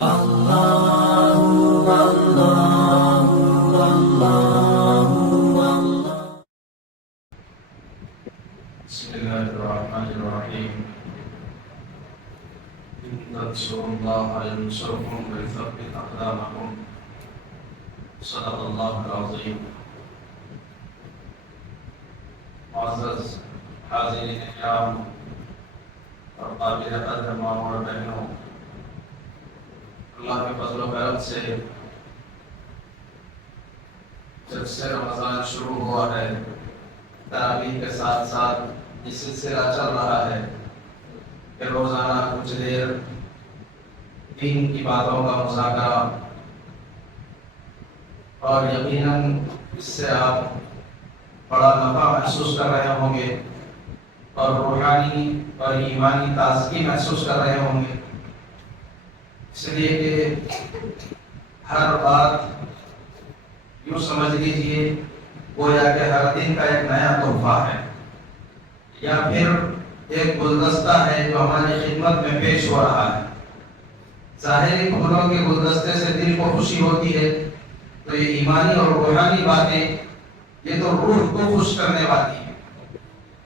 بسم الله الرحمن الرحيم إن تنصروا الله ينصركم ويثبت أقدامكم صدق الله العظيم. معزز حاضرین کرام اور قابل قدر ماں اور بہنوں، اللہ کے فضل و کرم سے جب سے رمضان شروع ہوا ہے، تراویح کے ساتھ ساتھ یہ سلسلہ چل رہا ہے کہ روزانہ کچھ دیر دین کی باتوں کا مذاکرہ، اور یقیناً اس سے آپ بڑا نفع محسوس کر رہے ہوں گے اور روحانی اور ایمانی تازگی محسوس کر رہے ہوں گے، اس لیے کہ ہر بات یوں سمجھ لیجئے گویا کہ ہر دن کا ایک نیا تحفہ ہے، یا پھر ایک گلدستہ ہے جو ہماری خدمت میں پیش ہو رہا ہے۔ ظاہری پھولوں کے گلدستے سے دل کو خوشی ہوتی ہے، تو یہ ایمانی اور روحانی باتیں یہ تو روح کو خوش کرنے والی ہیں،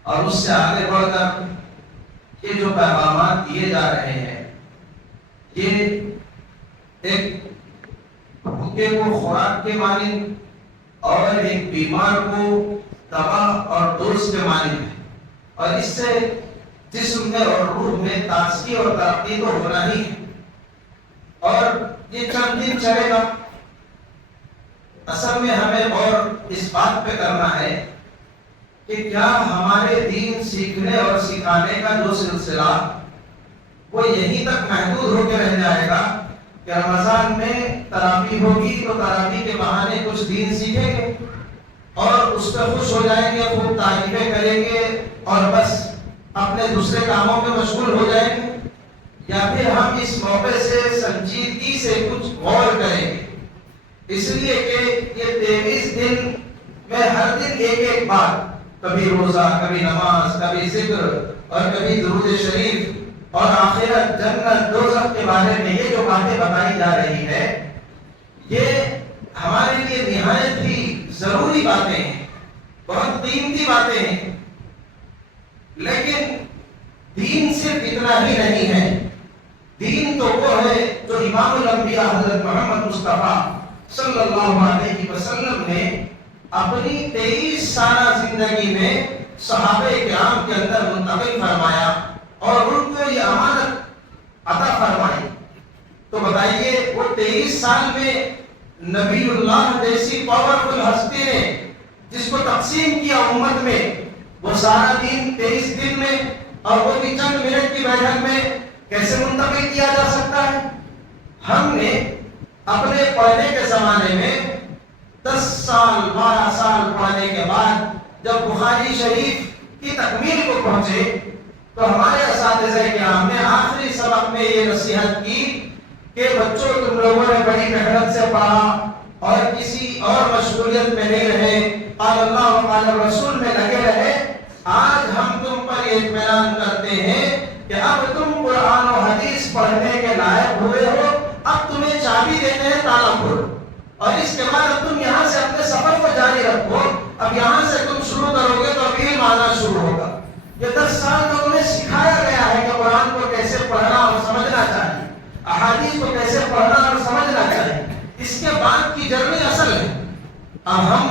اور اس سے آگے بڑھ کر یہ جو پیغامات دیے جا رہے ہیں، یہ ایک بھوکے کو خوراک کے مانند اور ایک بیمار کو دوا اور دوست کے مانند ہے، اور اس سے جسم میں اور روح میں تازگی اور ترقی تو ہونا ہی ہے، اور یہ چند دن چلے گا۔ اصل میں ہمیں اور اس بات پہ کرنا ہے کہ کیا ہمارے دین سیکھنے اور سکھانے کا جو سلسلہ وہ یہیں تک محدود ہو کے رہ جائے گا کہ رمضان میں تراویح ہوگی تو تراویح کے بہانے کچھ دین سیکھیں گے اور اس پہ خوش ہو جائیں گے، خوب تعریفیں کریں گے اور بس اپنے دوسرے کاموں میں مشغول ہو جائیں گے، یا پھر ہم اس موقع سے سنجیدگی سے کچھ غور کریں گے؟ اس لیے کہ یہ 23 دن میں ہر دن ایک ایک بات، کبھی روزہ، کبھی نماز، کبھی ذکر اور کبھی درود شریف اور آخرت، جنت، دوزخ کے بارے میں یہ جو باتیں بتائی جا رہی ہے، یہ ہمارے لیے نہایت ہی ضروری باتیں ہیں، بہت قیمتی باتیں ہیں، لیکن دین صرف اتنا ہی نہیں ہے۔ دین تو وہ ہے جو امام الانبیاء حضرت محمد مصطفیٰ صلی اللہ علیہ وسلم نے اپنی 23 سالہ زندگی میں صحابہ کرام کے اندر منتقل فرمایا اور ان کو یہ امانت عطا فرمائی۔ تو بتائیے، وہ 23 سال میں نبی اللہ جیسی پاورفل ہستی نے جس کو تقسیم کیا امت میں، وہ سارا دین 23 دن میں اور وہ بھی چند منٹ کی بیٹھک میں کیسے منتقل کیا جا سکتا ہے؟ ہم نے اپنے پڑھنے کے زمانے میں 10 سال 12 سال پڑھنے کے بعد جب بخاری شریف کی تکمیل کو پہنچے تو ہمارے اساتذہ کرام نے آخری سبق میں یہ نصیحت کی کہ بچوں، تم لوگوں نے بڑی محنت سے پڑھا اور کسی اور مشغولیت میں نہیں رہے، قال اللہ و قال الرسول میں لگے رہے، آج ہم تم پر یہ اطمینان کرتے ہیں کہ اب تم قرآن و حدیث پڑھنے کے لائق ہوئے ہو، اب تمہیں چابی دیتے ہیں تالا کھولو، اور اس کے بعد اب تم یہاں سے اپنے سفر کو جاری رکھو، اب یہاں سے تم شروع کرو گے تو اب علم آنا شروع ہوگا۔ یہ 10 سال تو تمہیں سکھایا گیا ہے کہ قرآن کو کیسے پڑھنا اور سمجھنا چاہیے، احادیث کو کیسے پڑھنا اور سمجھنا چاہیے، اس کے بعد کی جرنی اصل ہے۔ اب ہم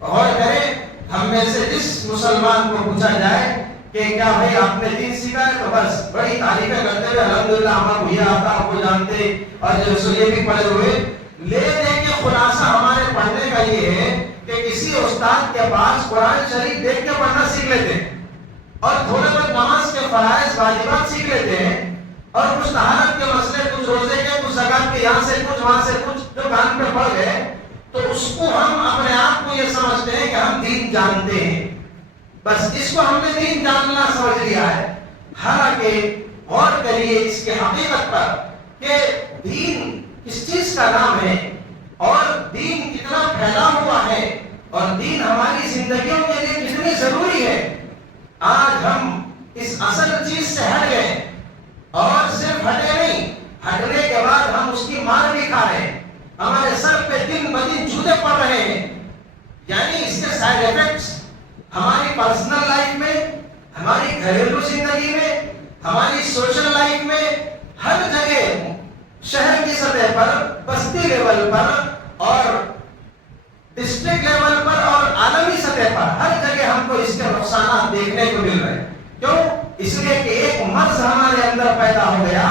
غور کریں، ہم میں سے جس مسلمان کو پوچھا جائے کہ کیا بھائی آپ نے دین سیکھا ہے، تو بس بڑی تعریفیں کرتے ہوئے الحمدللہ ہمارا یہ آتا، آپ کو جانتے اور جو سلیے بھی پڑھے ہوئے، لینے کے خلاصہ ہمارے پڑھنے کا یہ ہے کہ کسی استاد کے پاس قرآن شریف دیکھ کے پڑھنا سیکھ لیتے ہیں اور تھوڑے بہت نماز کے فرائض واجبات سیکھ لیتے ہیں اور کچھ طہارت کے مسئلے، کچھ روزے کے، کچھ زکات کے، یہاں سے کچھ وہاں سے کچھ جو کان پہ پڑ گئے، تو اس کو ہم اپنے آپ کو یہ سمجھتے ہیں کہ ہم دین جانتے ہیں، بس اس کو ہم نے دین جاننا سمجھ لیا ہے۔ حالانکہ غور کریے اس کی حقیقت پر کہ دین کس چیز کا نام ہے اور دین کتنا پھیلا ہوا ہے اور دین ہماری زندگیوں کے لیے کتنی ضروری ہے۔ آج ہم اس اصل چیز سے ہٹ گئے اور صرف ہٹے نہیں، ہٹنے کے بعد ہم مار بھی کھا رہے ہیں, ہمارے سر پہ دن بدن جوتے پڑ رہے ہیں. یعنی اس کے سائیڈ ایفیکٹس ہماری پرسنل لائف میں, ہماری گھریلو زندگی میں, ہماری سوشل لائف میں, ہر جگہ, شہر کی سطح پر, بستی لیول پر اور ڈسٹرکٹ لیول پر اور عالمی سطح پر ہر جگہ ہم کو اس کے نقصانات دیکھنے کو مل رہے ہیں. کیوں؟ اس لیے کہ ایک مرض ہمارے اندر پیدا ہو گیا,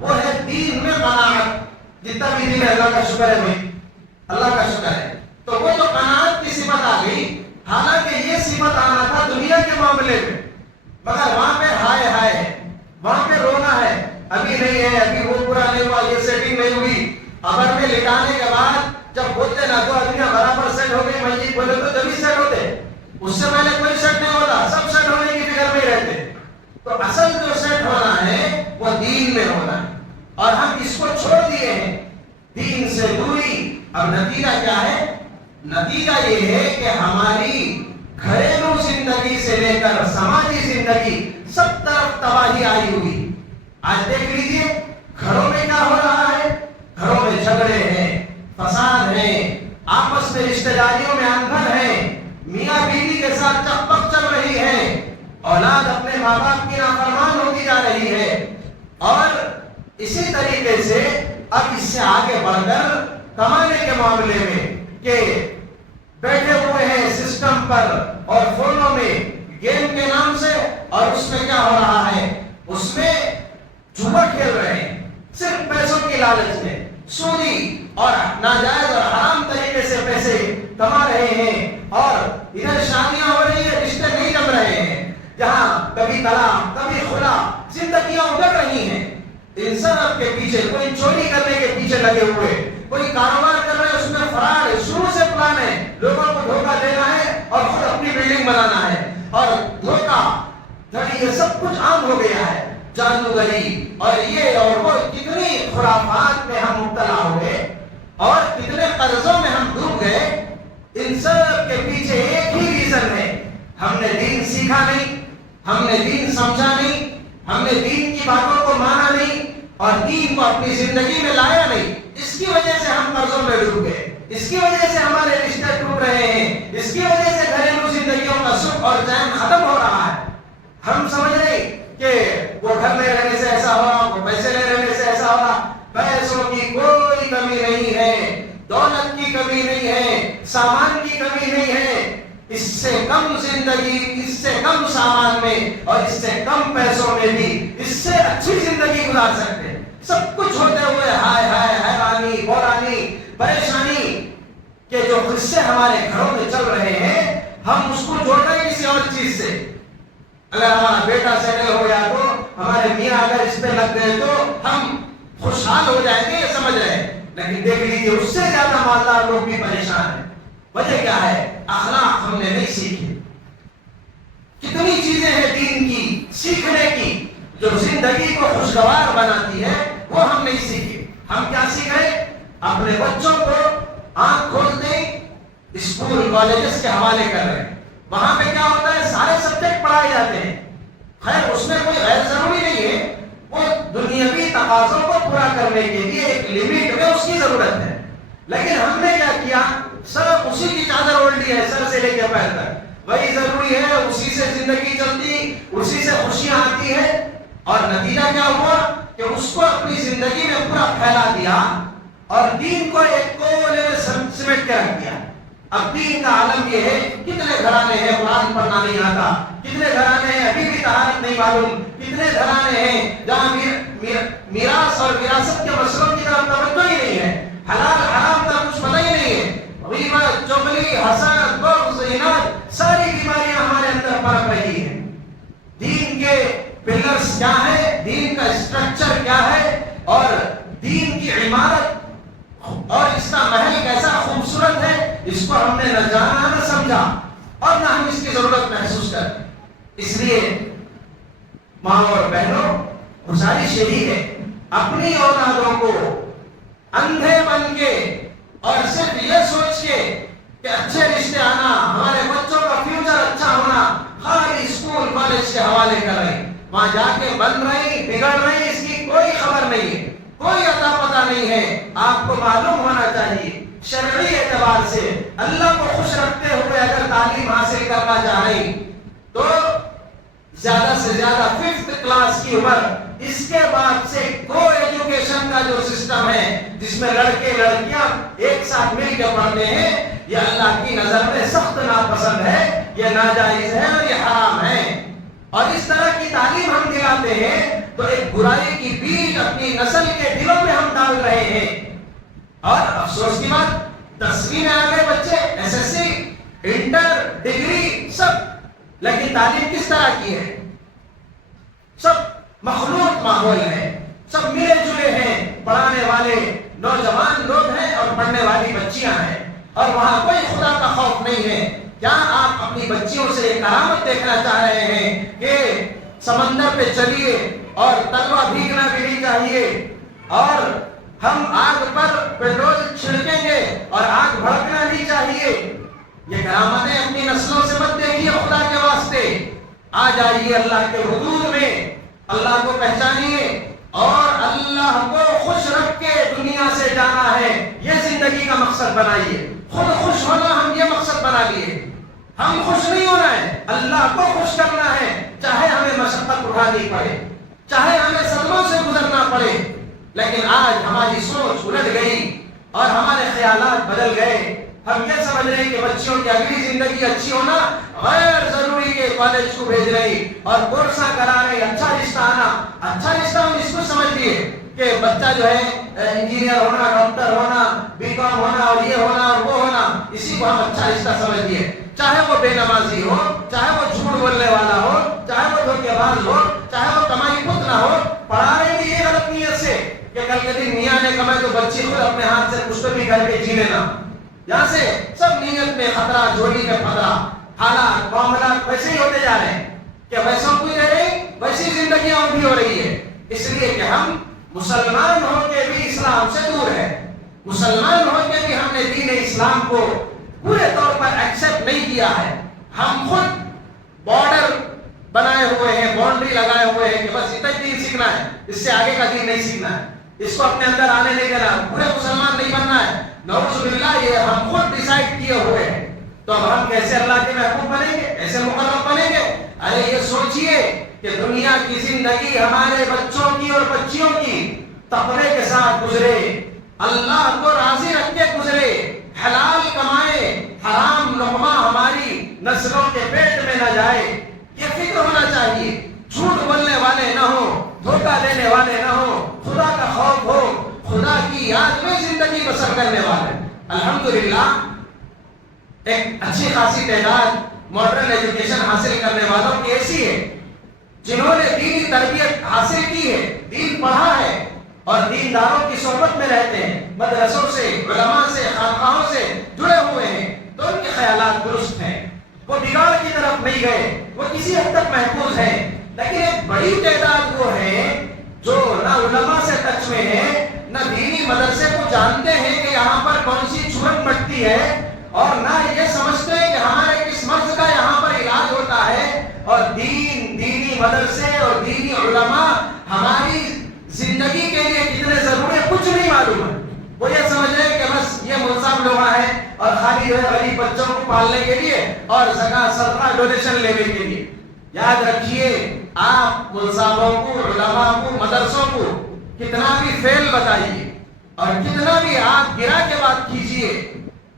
وہ ہے دین میں قناعت. جتنا بھی دین ہے اللہ کا شکر ہے بھائی, اللہ کا شکر ہے. تو وہ جو قناعت کی صفت آ گئی, حالانکہ یہ صفت آنا تھا دنیا کے معاملے میں, مگر وہاں پہ ہائے ہائے ہے, وہاں پہ رونا ہے, ابھی نہیں ہے, ابھی وہ پورا نہیں ہوا, یہ سیٹنگ نہیں ہوئی. قبر میں لٹانے کے بعد جب بولتے نا دو آدمیاں برابر سیٹ ہو گئی, میت بولے تو جبھی سیٹ ہوتے, اس سے پہلے کوئی سیٹ نہیں ہوتا, سب سیٹ ہونے کی فکر میں رہتے. تو اصل جو سیٹ ہونا ہے وہ دین میں ہونا ہے, اور ہم اس کو چھوڑ دیے ہیں, دین سے دوری. اب نتیجہ کیا ہے؟ نتیجہ یہ ہے کہ ہماری گھریلو زندگی سے لے کر سماجی زندگی سب طرف تباہی آئی ہوئی. آج دیکھ لیجئے گھروں میں کیا ہو رہا ہے. گھروں میں جھگڑے ہیں, فساد ہیں, آپس میں رشتہ داریوں میں اندھن ہے, میاں بیوی کے ساتھ چپک چل رہی ہے, اولاد اپنے ماں باپ کی نافرمان ہوتی جا رہی ہے. اور اسی طریقے سے اب اس سے آگے بڑھ کر کمانے کے معاملے میں کہ بیٹھے ہوئے ہیں سسٹم پر اور فونوں میں گیم کے نام سے, اور اس میں کیا ہو رہا ہے, اس میں جوا کھیل رہے ہیں صرف پیسوں کی لالچ میں, سودی اور ناجائز اور حرام طریقے سے پیسے کما رہے ہیں, اور ادھر شادیاں ہو رہی ہیں, رشتے نہیں جم رہے ہیں, جہاں کبھی طلاق کبھی خلا, زندگیاں اجڑ رہی ہیں. ان سب کے پیچھے کوئی چوری کرنے کے پیچھے لگے ہوئے, کوئی کاروبار کر رہے ہیں, اس میں فراڈ ہے, شروع سے پلان ہے, لوگوں کو دھوکہ دینا ہے اور خود اپنی بلڈنگ بنانا ہے, اور دھوکہ دھڑی یہ سب کچھ عام ہو گیا ہے. جادوگری اور یہ اور وہ, کتنی خرافات میں ہم مبتلا ہوئے اور کتنے قرضوں میں ہم ڈوب گئے. ان سب کے پیچھے ایک ہی ریزن ہے, ہم نے دین سیکھا نہیں, ہم نے دین سمجھا نہیں, ہم نے دین کی باتوں کو مانا نہیں اور دین کو اپنی زندگی میں لایا نہیں. اس کی وجہ سے ہم قرضوں میں ڈوب گئے, اس کی وجہ سے ہمارے رشتے ٹوٹ رہے ہیں, اس کی وجہ سے گھریلو زندگیوں کا سکھ اور چین ختم ہو رہا ہے. ہم سمجھ رہے کہ وہ گھر میں رہنے سے ایسا ہو رہا, وہ پیسے لے رہنے سے ایسا ہو رہا. پیسوں کی کوئی کمی نہیں ہے, دولت کی کمی نہیں ہے, سامان کی کمی نہیں ہے. اس سے کم زندگی, اس سے کم سامان میں اور اس سے کم پیسوں میں بھی اس سے اچھی زندگی گزار سکتے ہیں. سب کچھ ہوتے ہوئے ہائے ہائے حیرانی, بورانی, پریشانی کے جو قصے ہمارے گھروں میں چل رہے ہیں, ہم اس کو جوڑ رہے ہیں کسی اور چیز سے. اگر ہمارا بیٹا سیٹل ہو گیا تو, ہمارے میاں اگر اس پہ لگ گئے تو ہم خوشحال ہو جائیں گے, یہ سمجھ رہے ہیں. لیکن دیکھ لیجیے اس سے زیادہ مالدار لوگ بھی پریشان ہیں. وجہ کیا ہے؟ اخلاق ہم نے نہیں سیکھے. کتنی چیزیں ہیں دین کی سیکھنے کی جو زندگی کو خوشگوار بناتی ہے, وہ ہم نہیں سیکھے. ہم کیا سیکھ رہے؟ اپنے بچوں کو آنکھ کھولتے اسکول کالجز کے حوالے کر رہے ہیں. وہاں پہ کیا ہوتا ہے, سارے سبجیکٹ پڑھائے جاتے ہیں. خیر اس میں کوئی غیر ضروری نہیں ہے, وہ دنیاوی تقاضوں کو پورا کرنے کے لیے ایک لمٹ میں اس کی ضرورت ہے. لیکن ہم نے کیا کیا, سب اسی کی چادر اوڑھ لی ہے سر سے لے کے پیر تک. وہی ضروری ہے, اسی سے زندگی چلتی, اسی سے خوشیاں آتی ہیں. اور نتیجہ کیا ہوا کہ اس کو اپنی زندگی میں پورا پھیلا دیا اور دین کو ایک کونے میں سمیٹ کے رکھ دیا. اب دین کا عالم یہ ہے, کتنے گھرانے ہیں قرآن پڑھنا نہیں آتا, کتنے گھرانے ہیں ابھی بھی طہارت نہیں معلوم, کتنے گھرانے ہیں جہاں میراث اور وراثت کے مسئلوں کی طرف توجہ ہی نہیں ہے, حلال حرام کا کچھ پتہ ہی نہیں ہے. غیبت, چغلی, حسد, بغض, اناد, ساری بیماریاں ہمارے اندر پنپ رہی ہیں. دین کے پلرز کیا ہے, دین کا اسٹرکچر کیا ہے, اور دین کی عمارت اور اس کا محل کیسا خوبصورت ہے, اس کو ہم نے نہ جانا نہ سمجھا اور نہ ہم اس کی ضرورت محسوس کرتے. اس لیے ماں اور بہنوں, گزارش یہی ہے, اپنی اولادوں کو اندھے بن کے اور صرف یہ سوچ کے کہ اچھے رشتے آنا, ہمارے بچوں کا فیوچر اچھا ہونا, خالی اسکول کالج کے حوالے کر رہے ہیں. وہاں جا کے بن رہی, بگڑ رہی, اس کی کوئی خبر نہیں ہے, کوئی عطا پتہ نہیں ہے. آپ کو معلوم ہونا چاہیے شرعی اعتبار سے اللہ کو خوش رکھتے ہوئے اگر تعلیم حاصل کرنا چاہیں تو زیادہ سے زیادہ 5th کلاس کی عمر، اس کے بعد سے کو ایجوکیشن کا جو سسٹم ہے جس میں لڑکے لڑکیاں ایک ساتھ مل کے پڑھتے ہیں، یہ اللہ کی نظر میں سخت ناپسند ہے، یہ ناجائز ہے اور یہ حرام ہے. اور اس طرح کی تعلیم ہم دلاتے ہیں تو ایک برائی کی بیج اپنی نسل کے دلوں میں ہم ڈال رہے ہیں. اور افسوس کی بات 10ویں میں آ گئے بچے، SSC انٹر ڈگری سب، لیکن تعلیم کس طرح کی ہے؟ سب مخلوط ماحول ہے، سب ملے جلے ہیں، پڑھانے والے نوجوان لوگ ہیں اور پڑھنے والی بچیاں ہیں، اور وہاں کوئی خدا کا خوف نہیں ہے. کیا آپ اپنی بچیوں سے یہ کرامت دیکھنا چاہ رہے ہیں کہ سمندر پہ چلیے اور تلوا بھیگنا بھی نہیں چاہیے اور ہم آگ پر پیٹرول چھڑکیں گے اور آگ بھڑکنا نہیں چاہیے؟ یہ کرامتیں اپنی نسلوں سے مت دیکھیے خدا کے واسطے. آ جائیے اللہ کے حضور میں، اللہ کو پہچانیے اور اللہ کو خوش رکھ کے دنیا سے جانا ہے، یہ زندگی کا مقصد بنائیے. خود خوش ہونا ہم یہ مقصد بنا لیے. ہم خوش نہیں ہونا ہے، اللہ کو خوش کرنا ہے، چاہے ہمیں مشقت اٹھانی پڑے، چاہے ہمیں صدموں سے گزرنا پڑے. لیکن آج ہماری سوچ الٹ گئی اور ہمارے خیالات بدل گئے. ہم یہ سمجھ رہے ہیں کہ بچیوں کی اگلی زندگی اچھی ہونا غیر ضروری کے کالج کو بھیج رہی اور کورساں کرا رہی، اچھا رشتہ آنا. اچھا رشتہ ہم اس کو سمجھ لیے کہ بچہ جو ہے انجینئر ہونا، ڈاکٹر ہونا، BCom ہونا اور یہ ہونا اور وہ ہونا، اسی کو ہم اچھا رشتہ سمجھ لیے. چاہے وہ بے نمازی ہو، چاہے وہ جھوٹ بولنے والا ہو، چاہے وہ دھوکے باز ہو، چاہے وہ کمائی خود نہ ہو، پڑھا رہے بھی یہ غلط نیت سے کہ کل کے دن میاں نے کمائے تو بچی خود اپنے ہاتھ سے کچھ تو بھی کر کے جی لینا. یہاں سے سب نیت میں خطرہ، جوڑی میں خطرہ. حالات معاملات ویسے ہی ہوتے جا رہے ہیں کہ ویسوں کوئی رہ رہی ویسی زندگیاں اور بھی ہو رہی ہے. اس لیے کہ ہم مسلمان ہو کے بھی اسلام سے دور ہے، مسلمان ہو کے بھی ہم نے دین اسلام کو پورے طور پر ایکسپٹ نہیں کیا ہے. ہم خود بارڈر بنائے ہوئے ہیں، باؤنڈری لگائے ہوئے ہیں کہ بس اتنا دین سیکھنا ہے، اس سے آگے کا دین نہیں سیکھنا ہے، اس کو اپنے اندر آنے نہیں دینا، پورے مسلمان نہیں بننا ہے. نعوذ باللہ، یہ ہم خود ڈیسائیڈ کیے ہوئے ہیں. تو اب ہم کیسے اللہ کے محبوب بنیں گے، ایسے مقرب بنیں گے؟ ارے یہ سوچئے کہ دنیا کی زندگی ہمارے بچوں کی اور بچیوں کی تقوی کے ساتھ گزرے، اللہ کو راضی رکھ کے گزرے، حلال کمائے، حرام لقمہ ہماری نسلوں کے پیٹ میں نہ جائے. یہ فکر ہونا چاہیے. جھوٹ بولنے والے نہ ہو، دھوکہ دینے والے نہ ہو، خدا کا خوف ہو، خدا کی یاد میں زندگی بسر کرنے والے. الحمدللہ ایک اچھی خاصی تعداد ماڈرن ایجوکیشن حاصل کرنے والوں کی ایسی ہے جنہوں نے دینی تربیت حاصل کی ہے، دین پڑھا ہے اور دینداروں کی صحبت میں رہتے ہیں، مدرسوں سے، علماء سے، خانقاہوں سے جڑے ہوئے ہیں، تو ان کے خیالات درست ہیں، وہ بگاڑ کی طرف نہیں گئے، وہ کسی حد تک محفوظ ہیں. لیکن ایک بڑی تعداد وہ ہے جو نہ علماء سے ٹچ میں ہے، نہ دینی مدرسے کو جانتے ہیں کہ یہاں پر کون سی چورن پڑتی ہے، اور نہ یہ سمجھتے ہیں کہ ہمارے کس مرض کا یہاں پر علاج ہوتا ہے. اور دینی مدرسے اور دینی علماء ہماری زندگی کے لیے کتنے ضروری ہے کچھ نہیں معلوم ہے. وہ یہ سمجھ رہے ہیں کہ بس یہ ملزم لوگ ہے اور خالی جو ہے غریب بچوں کو پالنے کے لیے اور زکات صدقہ ڈونیشن لینے کے لیے. یاد رکھیے، آپ ملزموں کو، علماء کو، مدرسوں کو کتنا بھی فیل بتائیے اور کتنا بھی آپ گرا کے بات کیجیے،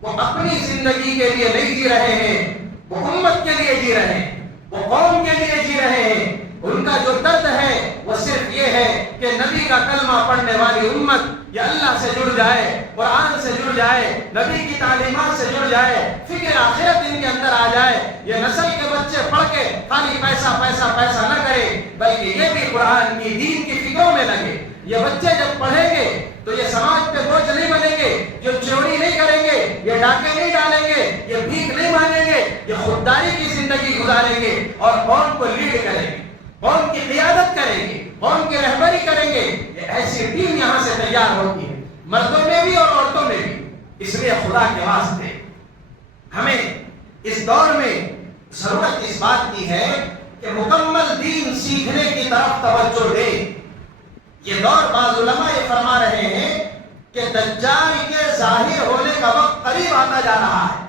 وہ اپنی زندگی کے لیے نہیں جی رہے ہیں، وہ امت کے لیے جی رہے ہیں، وہ قوم کے لیے جی رہے ہیں. ان کا جو درد ہے وہ صرف یہ ہے کہ نبی کا کلمہ پڑھنے والی امت یہ اللہ سے جڑ جائے، قرآن سے جڑ جائے، نبی کی تعلیمات سے جڑ جائے، فکر آخرت ان کے اندر آ جائے. یہ نسل کے بچے پڑھ کے خالی پیسہ پیسہ پیسہ نہ کرے، بلکہ یہ بھی قرآن کی دین کی فکروں میں لگے. یہ بچے جب پڑھیں گے تو یہ سماج پہ بوجھ نہیں بنیں گے، یہ چوری نہیں کریں گے، یہ ڈاکے نہیں ڈالیں گے، یہ بھیک نہیں مانگیں گے، یہ خودداری کی زندگی گزاریں گے اور قوم کو لیڈ کریں گے، قوم کی قیادت کریں گے، قوم کی رہبری کریں گے. یہ ایسی ٹیم یہاں سے تیار ہوتی ہے، مردوں میں بھی اور عورتوں میں بھی. اس لیے خدا کے واسطے ہمیں اس دور میں ضرورت اس بات کی ہے کہ مکمل دین سیکھنے کی طرف توجہ دے. یہ دور بعض علماء یہ فرما رہے ہیں کہ دجال کے ظاہر ہونے کا وقت قریب آتا جا رہا ہے.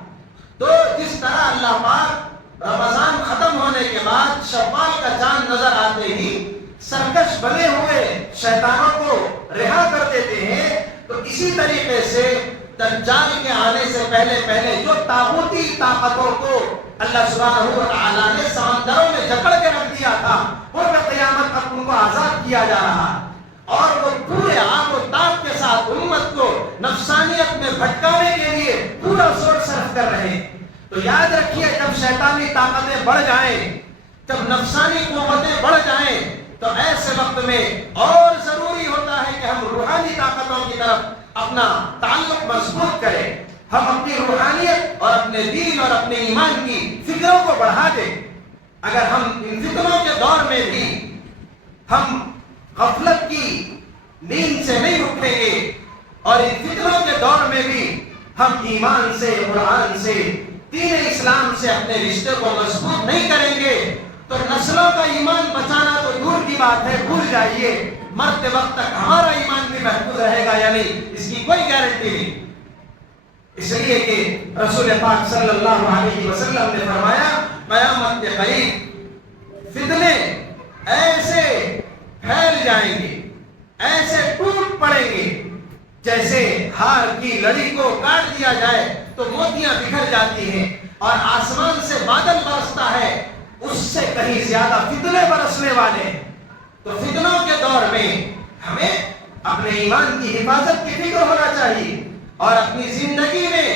تو جس طرح اللہ پاک رمضان ختم ہونے کے بعد شوال کا چاند نظر آتے ہی سرکش بنے ہوئے شیطانوں کو رہا کر دیتے ہیں، تو اسی طریقے سے دجال کے آنے سے پہلے جو طاغوتی طاقتوں کو اللہ سبحانہ و تعالیٰ نے سمندروں میں جکڑ کے رکھ دیا تھا، قرب قیامت تک ان کو آزاد کیا جا رہا ہے، اور وہ پورے آب و تاب کے ساتھ امت کو نفسانیت میں بھٹکانے کے لیے پورا زور صرف کر رہے ہیں. تو یاد رکھیے، جب شیطانی طاقتیں بڑھ جائیں، جب نفسانی قوتیں بڑھ جائیں، تو ایسے وقت میں اور ضروری ہوتا ہے کہ ہم روحانی طاقتوں کی طرف اپنا تعلق مضبوط کریں، ہم اپنی روحانیت اور اپنے دین اور اپنے ایمان کی فکروں کو بڑھا دیں. اگر ہم ان فتنوں کے دور میں بھی ہم غفلت کی نیند سے نہیں اٹھیں گے، اور ان فتنوں کے دور میں بھی ہم ایمان سے، قرآن سے، دین اسلام سے اپنے رشتے کو مضبوط نہیں کریں گے، تو نسلوں کا ایمان بچانا تو دور کی بات ہے، بھول جائیے مرتے وقت تک ہمارا ایمان بھی محفوظ رہے گا یا نہیں، اس کی کوئی گارنٹی نہیں. اس لیے کہ رسول پاک صلی اللہ علیہ وسلم نے فرمایا قیامت کے قریب فتنے ایسے پھیل جائیں گے، ایسے ٹوٹ پڑیں گے، جیسے ہار کی لڑی کو کاٹ دیا جائے تو موتیاں بکھر جاتی ہیں، اور آسمان سے بادل برستا ہے، اس سے کہیں زیادہ فتنے برسنے والے ہیں. تو فتنوں کے دور میں ہمیں اپنے ایمان کی حفاظت کی فکر ہونا چاہیے، اور اپنی زندگی میں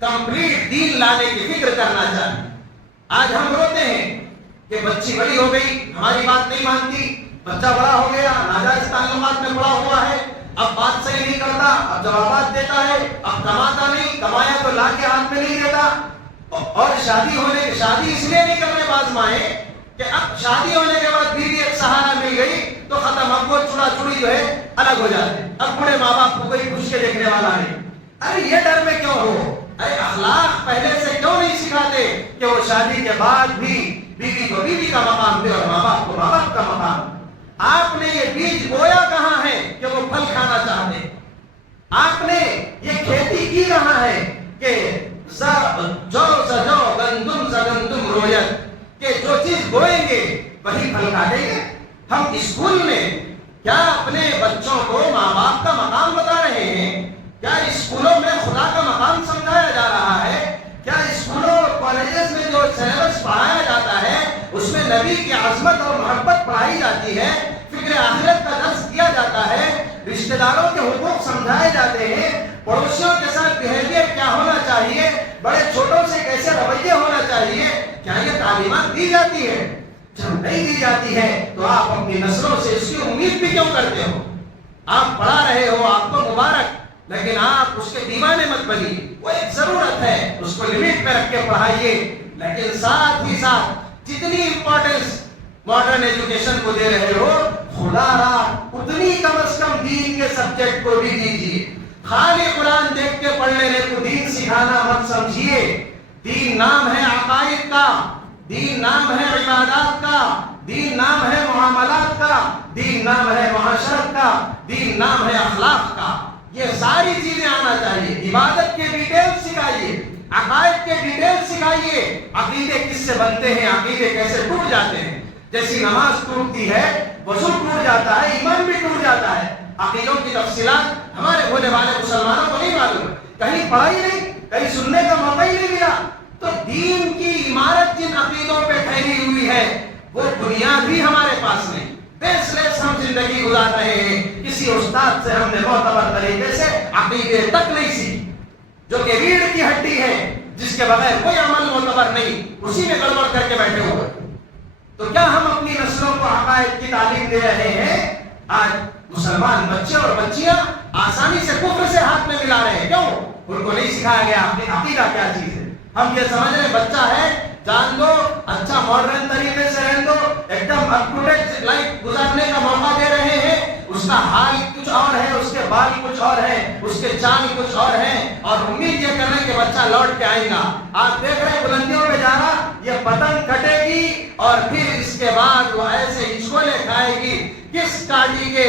کمپلیٹ دین لانے کی فکر کرنا چاہیے. آج ہم روتے ہیں کہ بچی بڑی ہو گئی، ہماری بات نہیں مانتی، بچہ بڑا ہو گیا، ناجائز تعلقات میں پڑا ہوا ہے، اب بات صحیح نہیں کرتا، اب جوابات دیتا ہے، اب کماتا نہیں، کمایا تو لا کے ہاتھ میں نہیں دیتا. اور شادی اس لیے نہیں کرنے باز مائیں کہ اب شادی ہونے کے بعد بیوی ایک سہارا مل گئی تو ختم، اب وہ چڑا چڑی جو ہے الگ ہو جاتے، اب بڑے ماں باپ کو کوئی پوچھ کے دیکھنے والا نہیں. ارے یہ ڈر میں کیوں ہو؟ ارے اخلاق پہلے سے کیوں نہیں سکھاتے کہ وہ شادی کے بعد بھی بیوی کو بیوی کا مقام دے اور ماں باپ کو ماں باپ کا مقام؟ آپ نے یہ بیج بویا کہاں ہے کہ وہ پھل کھانا چاہتے ہیں؟ آپ نے یہ کھیتی کی کہاں ہے کہ جو گندم رویت، کہ جو چیز بوئیں گے وہی پھل کھائیں گے؟ ہم اسکول میں کیا اپنے بچوں کو ماں باپ کا مقام بتا رہے ہیں؟ کیا اسکولوں میں خدا کا مقام سمجھایا جا رہا ہے؟ کیا اسکولوں اور کالجز میں جو سلیبس پڑھایا جاتا ہے اس میں نبی کی عظمت اور محبت پڑھائی جاتی ہے، فکر آخرت کا درس دیا جاتا ہے، رشتہ داروں کے حقوق سمجھائے جاتے ہیں، پڑوسیوں کے ساتھ بیہیویئر کیا ہونا چاہیے، بڑے چھوٹوں سے کیسے رویے ہونا چاہیے، کیا یہ تعلیمات دی جاتی ہے؟ جب نہیں دی جاتی ہے تو آپ اپنی نسلوں سے اس کی امید بھی کیوں کرتے ہو؟ آپ پڑھا رہے ہو، آپ کو مبارک، لیکن آپ اس کے دیوانے مت بنیے. وہ ایک ضرورت ہے، اس کو لمٹ پہ رکھ کے پڑھائیے، لیکن ساتھ ہی ساتھ جتنی امپورٹنس ماڈرن ایجوکیشن کو دے رہے ہو، خدا را اتنی کم از کم دین کے سبجیکٹ کو بھی دیجیے. خالی قرآن دیکھ کے پڑھ لینے کو دین سکھانا مت سمجھیے. دین نام ہے عقائد کا، دین نام ہے عبادات کا، دین نام ہے معاملات کا، دین نام ہے معاشرت کا، دین نام ہے اخلاق کا. یہ ساری چیزیں آنا چاہیے. عبادت کے ڈیٹیل سکھائیے، عقائد کے ڈیٹیل سکھائیے، عقیدے کس سے بنتے ہیں، عقیدے کیسے ٹوٹ جاتے ہیں. جیسی نماز ٹوٹتی ہے، وضو ٹوٹ جاتا ہے، ایمان بھی ٹوٹ جاتا ہے. عقیدوں کی تفصیلات ہمارے بھولے والے مسلمانوں کو نہیں معلوم، کہیں پڑھا ہی نہیں، کہیں سننے کا موقع ہی نہیں ملا. تو دین کی عمارت جن عقیدوں پہ ٹھہری ہوئی ہے وہ بنیاد بھی ہمارے پاس نہیں. بیس لیس ہم زندگی گزار رہے ہیں، کسی استاد سے ہم نے معتبر طریقے سے عقیدے تک نہیں سیکھی، جو کہ ریڑھ کی ہڈی ہے، جس کے بغیر کوئی عمل معتبر نہیں، اسی میں گڑبڑ کر کے بیٹھے ہوئے. تو کیا ہم اپنی نسلوں کو عقائد کی تعلیم دے رہے ہیں؟ آج مسلمان بچے اور بچیاں آسانی سے کفر سے ہاتھ میں ملا رہے ہیں. کیوں؟ ان کو نہیں سکھایا گیا اپنی عقیدہ کیا چیز ہے. ہم یہ سمجھ رہے بچہ ہے، جان دو، اچھا ماڈرن طریقے سے رہن دو، ایک دم اپ ٹو ڈیٹ لائف گزارنے کا موقع دے رہے ہیں. اس کا حال کچھ اور ہے، اس کے بال کچھ اور ہیں، اس کے چال کچھ اور ہیں، اور امید یہ کر رہے ہیں کہ بچہ لوٹ کے آئے گا. آپ دیکھ رہے ہیں بلندیوں پہ جا رہا، یہ پتنگ کٹے گی اور پھر اس کے بعد وہ ایسے ہچکولے کھائے گی. کس کاٹی کے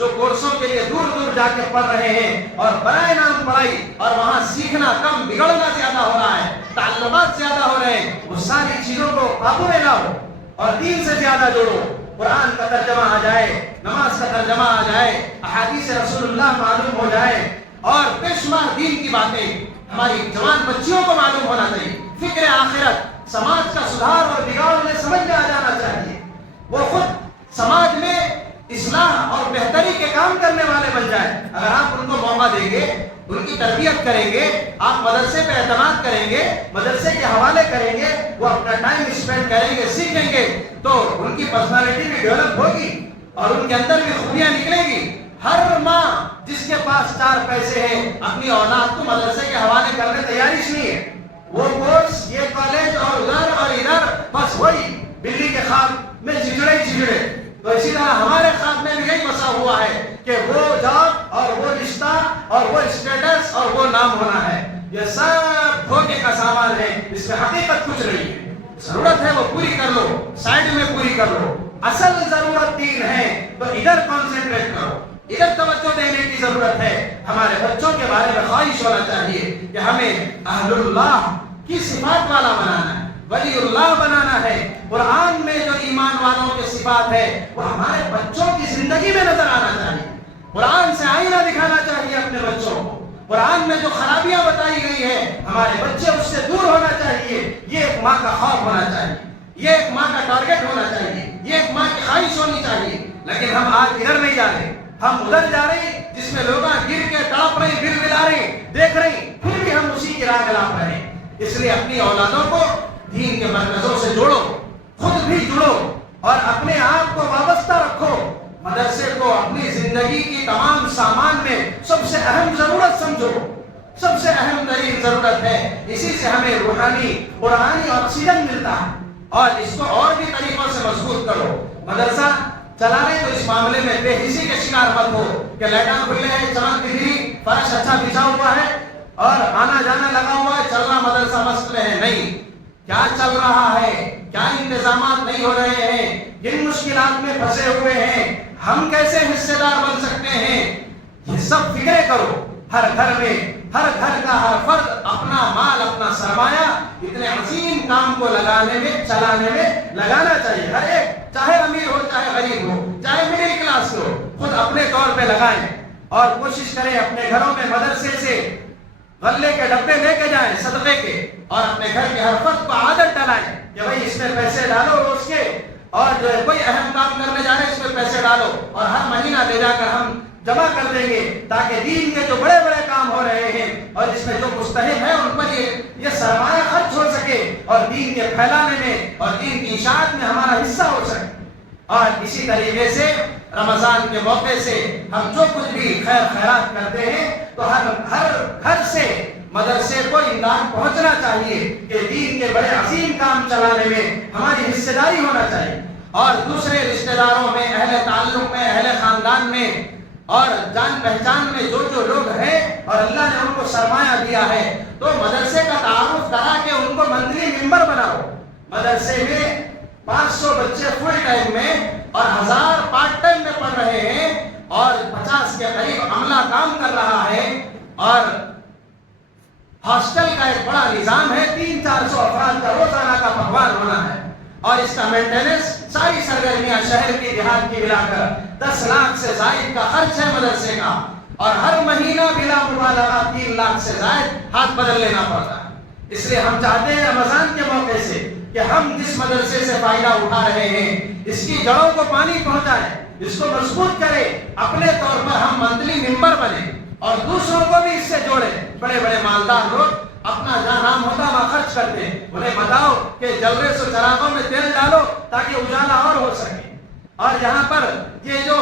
جو کورسوں کے لیے دور دور جا کے پڑھ رہے ہیں اور برائے نام پڑھائی اور وہاں سیکھنا کم بگڑنا زیادہ ہو رہا ہے، تعلقات زیادہ ہو رہے ہیں، وہ ساری چیزوں کو قابو میں لاؤ اور دین سے زیادہ جوڑو. قرآن کا ترجمہ آ جائے، نماز کا ترجمہ آ جائے، احادیث رسول اللہ معلوم ہو جائے اور بے شمار دین کی باتیں ہماری جوان بچیوں کو معلوم ہونا چاہیے. فکر آخرت، سماج کا سدھار اور بگاڑ انہیں سمجھ میں آ جانا چاہیے. وہ خود سماج میں اصلاح اور بہتری کے کام کرنے والے بن جائیں. اگر آپ ان کو موقع دیں گے، ان کی تربیت کریں گے، آپ مدرسے پہ اعتماد کریں گے، مدرسے کے حوالے کریں گے، وہ اپنا ٹائم اسپینڈ کریں گے، سیکھیں گے، تو ان کی پرسنالٹی بھی ڈیولپ ہوگی اور ان کے اندر بھی خوبیاں نکلیں گی. ہر ماں جس کے پاس 4 پیسے ہیں اپنی اولاد کو مدرسے کے حوالے کرنے تیاری نہیں ہے. وہ کورس، یہ کالج اور ادھر بس وہی بلی کے خواب میں جھجڑے. تو اسی طرح ہمارے خواب میں بھی یہی بسا ہوا ہے کہ وہ جاب اور وہ رشتہ اور وہ اسٹیٹس اور وہ نام ہونا ہے. یہ سب دھوکے کا سامان ہے، اس میں حقیقت کچھ نہیں ہے. ضرورت ہے وہ پوری کر لو، سائڈ میں پوری کر لو. اصل ضرورت دین ہے تو ادھر کانسنٹریٹ کرو، ادھر توجہ دینے کی ضرورت ہے. ہمارے بچوں کے بارے میں خواہش ہونا چاہیے کہ ہمیں اہل اللہ کی صفات والا بنانا ہے، ولی اللہ بنانا ہے. قرآن میں جو ایمان والوں کی صفات ہے وہ ہمارے بچوں کی زندگی میں نظر آنا چاہیے. قرآن سے آئینہ دکھانا چاہیے اپنے بچوں کو. قرآن میں جو خرابیاں بتائی گئی ہیں ہمارے بچے اس سے دور ہونا چاہیے. یہ ایک ماں کا خواب ہونا چاہیے، یہ ایک ماں کا ٹارگٹ ہونا چاہیے، یہ ایک ماں کی خواہش ہونی چاہیے. لیکن ہم آج ادھر نہیں جا رہے، ہم ادھر جا رہے ہیں جس میں لوگ گر کے تڑپ رہے ہیں، گر ملا رہے ہیں، دیکھ رہے ہیں، پھر بھی ہم اسی کی راہ گلاپ رہے ہیں. اس لیے اپنی اولادوں کو دین کے مرکزوں سے جوڑو، خود بھی جڑو اور اپنے آپ کو وابستہ رکھو. مدرسے کو اپنی زندگی کی تمام سامان میں سب سے اہم ضرورت سمجھو، سب سے اہم ترین ضرورت ہے. اسی سے ہمیں روحانی قرآنی آکسیجن ملتا ہے اور اس کو اور بھی طریقوں سے مضبوط کرو. مدرسہ چلا رہے تو اس معاملے میں بے حسی کے شکار مت ہو کہ لائٹاں کھلے ہیں، چمک دکھ رہی، فرش اچھا بچھا ہوا ہے اور آنا جانا لگا ہوا ہے، چل رہا مدرسہ مست میں ہے. نہیں، کیا چل رہا ہے، کیا انتظامات نہیں ہو رہے ہیں، جن مشکلات میں پھنسے ہوئے ہیں، ہم کیسے حصے دار بن سکتے ہیں، یہ سب فکریں کرو. ہر گھر میں، ہر گھر کا ہر فرد اپنا مال، اپنا سرمایہ اتنے عظیم کام کو لگانے میں، چلانے میں لگانا چاہیے. ہر ایک، چاہے امیر ہو، چاہے غریب ہو، چاہے مڈل کلاس ہو، خود اپنے طور پہ لگائیں اور کوشش کریں اپنے گھروں میں مدرسے سے غلے کے ڈبے لے کے جائیں صدقے کے، اور اپنے گھر کے ہر فرد کو عادت ڈالائیں کہ بھائی اس میں پیسے ڈالو روز کے، اور جو ہے کوئی اہم کام کرنے جا رہے ہیں اس میں پیسے ڈالو اور ہر مہینہ لے جا کر ہم جمع کر دیں گے، تاکہ دین کے جو بڑے بڑے کام ہو رہے ہیں اور اس میں جو مستحق ہیں ان پر یہ سرمایہ خرچ ہو سکے اور دین کے پھیلانے میں اور دین کی اشاعت میں ہمارا حصہ ہو سکے. اور اسی طریقے سے رمضان کے موقع سے ہم جو کچھ بھی خیر خیرات کرتے ہیں تو ہر گھر سے مدرسے کو امداد پہنچنا چاہیے کہ دین کے بڑے عظیم کام چلانے میں ہماری حصہ داری ہونا چاہیے. اور دوسرے رشتہ داروں میں، اہل تعلق میں، اہل خاندان میں اور جان پہچان میں جو لوگ ہیں اور اللہ نے ان کو سرمایہ دیا ہے تو مدرسے کا تعارف کرا کے ان کو منتھلی ممبر بناؤ. مدرسے میں 500 بچے فل ٹائم میں اور 1000 پارٹ ٹائم میں پڑھ رہے ہیں اور 50 کے قریب عملہ کام کر رہا ہے اور ہاسٹل کا ایک بڑا نظام ہے، 300-400 افراد کا روزانہ کا پکوان ہونا ہے اور اس کا مینٹیننس، ساری سرگرمیاں شہر کی دیہات کی ملا کر 10 لاکھ سے زائد کا خرچ ہے مدرسے کا اور ہر مہینہ بلا مبالغہ 3 لاکھ سے زائد ہاتھ بدل لینا پڑتا ہے. اس لیے ہم چاہتے ہیں رمضان کے موقع سے کہ ہم جس مدرسے سے فائدہ اٹھا رہے ہیں اس کی جڑوں کو پانی پہنچائیں، اس کو مضبوط کریں، اپنے طور پر ہم منتھلی ممبر بنیں اور دوسروں کو بھی اس سے جوڑیں. بڑے بڑے مالدار لوگ اپنا جہاں نام ہوتا وہاں خرچ کرتے ہیں، انہیں بتاؤ کہ جلوے سے چراغوں میں تیل ڈالو تاکہ اجالا اور ہو سکے. اور یہاں پر یہ جو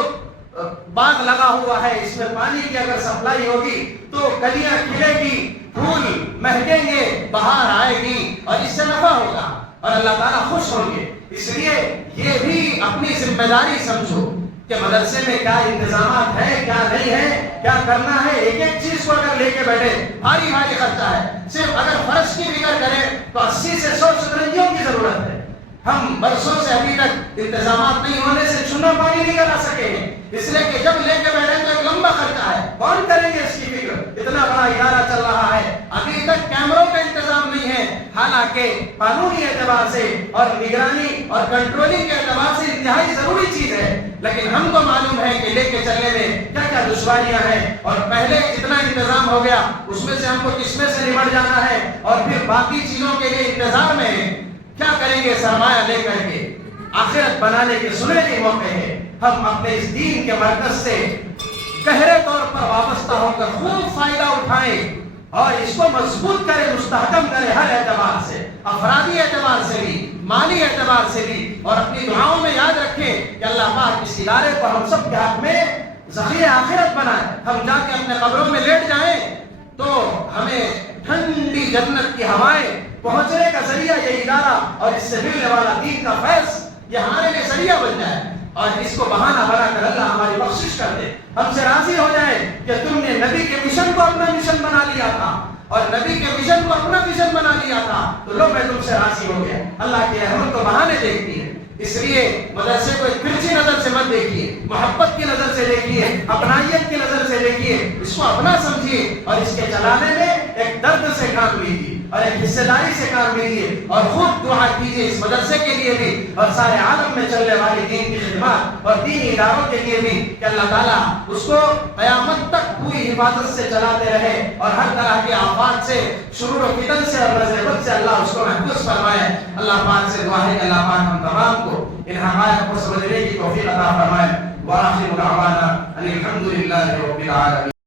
باغ لگا ہوا ہے اس میں پانی کی اگر سپلائی ہوگی تو کلیاں کھلے گی، پھول مہکیں گے، بہار آئے گی اور اس سے نفع ہوگا اور اللہ تعالیٰ خوش ہوں گے. اس لیے یہ بھی اپنی ذمہ داری سمجھو کہ مدرسے میں کیا انتظامات ہیں، کیا نہیں ہے، کیا کرنا ہے. ایک ایک چیز کو اگر لے کے بیٹھے بھاری بھاری خرچہ ہے. صرف اگر فرش کی فکر کرے تو 80 سے 100 شطرنجیوں کی ضرورت ہے. ہم برسوں سے ابھی تک انتظامات نہیں ہونے سے چونا پانی نہیں کرا سکے ہیں، اس لیے کہ جب لے کے بیٹھے تو ایک لمبا خرچہ ہے، کون کریں گے اس کی فکر؟ اتنا بڑا ادارہ چل رہا ہے، ابھی تک کیمروں کا انتظام نہیں ہے، حالانکہ قانونی اعتبار سے اور نگرانی اور کنٹرولنگ کے اعتبار سے انتہائی ضروری چیز ہے، لیکن ہم کو معلوم ہے کہ لے کے چلنے میں کیا کیا دشواریاں ہیں، اور پہلے جتنا انتظام ہو گیا اس میں سے ہم کو کس میں سے نمٹ جانا ہے، اور پھر باقی چیزوں کے لیے انتظار میں کیا کریں گے سرمایہ لے کر کے آخرت بنانے کے سنہرے موقع ہے۔ ہم اپنے اس دین کے مرکز سے گہرے طور پر وابستہ ہو کر خوب فائدہ اٹھائیں اور اس کو مضبوط کریں، مستحکم کریں، ہر اعتبار سے، افرادی اعتبار سے بھی، مالی اعتبار سے بھی، اور اپنی دعاؤں میں یاد رکھیں کہ اللہ پاک اس ادارے کو ہم سب کے حق میں ذخیرہ آخرت بنائے۔ ہم جا کے اپنے قبروں میں لیٹ جائیں تو ہمیں ٹھنڈی جنت کی ہوائیں پہنچنے کا ذریعہ یہ ادارہ اور اس سے ملنے والا دین کا فیض یہ ہمارے لیے ذریعہ بن جائے، اور اس کو بہانہ بنا کر اللہ ہماری بخشش کر دے، ہم سے راضی ہو جائے کہ تم نے نبی کے مشن کو اپنا مشن بنا لیا تھا اور نبی کے مشن کو اپنا مشن بنا لیا تھا، تو لو میں تم سے راضی ہو گیا۔ اللہ کی رحمت کو بہانے دیکھتی ہے، اس لیے مدرسے کو ایک ترچھی نظر سے مت دیکھیے، محبت کی نظر سے دیکھیے، اپنائیت کی نظر سے دیکھیے، اس کو اپنا سمجھیے، اور اس کے چلانے میں ایک درد سے کام لیجیے اور ایک حصہ داری سے کام لیجیے، اور خود دعا کیجیے اس مدرسے کے لیے بھی اور سارے عالم میں چلنے والی دین کی خدمات اور دینی اداروں کے لیے بھی، کہ اللہ تعالیٰ اس کو قیامت تک پوری حفاظت سے چلاتے رہے اور ہر طرح کے آفات سے، شرور و فتن سے اور رذیلت سے اللہ اس کو محفوظ فرمائے۔ اللہ پاک سے دعا ہے کہ اللہ پاک ہم تمام کو ان حقائق کو سمجھنے کی توفیق عطا فرمائے۔ وآخر دعوانا ان الحمد للہ رب العالمین۔